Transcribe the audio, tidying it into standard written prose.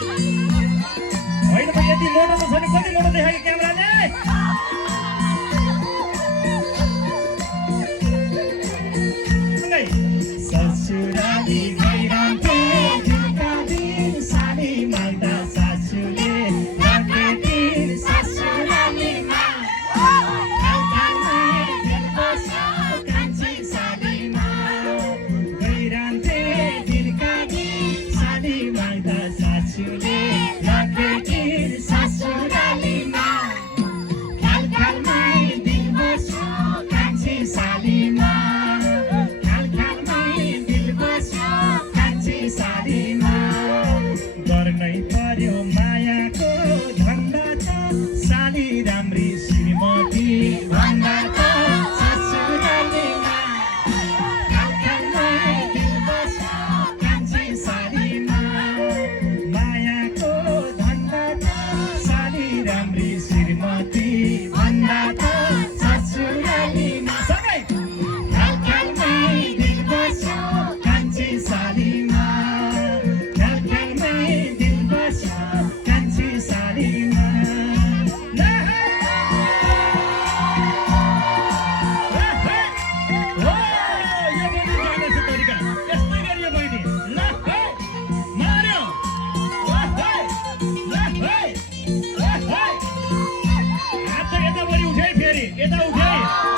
होइन म यति मोटो त छैन, कति मोटो देखायो क्यामेराले? ससुराली गइरहन्थे दिलका दिन साली माग्दा सासूले राखेकी ससुरालीमा खालखालमै दिल बस्यो कान्छी सालीमा गइरहन्थे दिलका दिन साली माग्दा सासूले राखेकी ससुरालीमा खालखालमै दिल बस्यो कान्छी सालीमा गर्नै पर्यो मायाको धन्दा त साली राम्री श्रीमती भन्दा त ससुरालीमा खालखालमै दिल बस्यो कान्छी सालीमा मायाको धन्दा त साली राम्री श्रीमती भन्दा त ससुरालीमा सबै खालखालमै दिल बस्यो कान्छी सालीमा यता उठे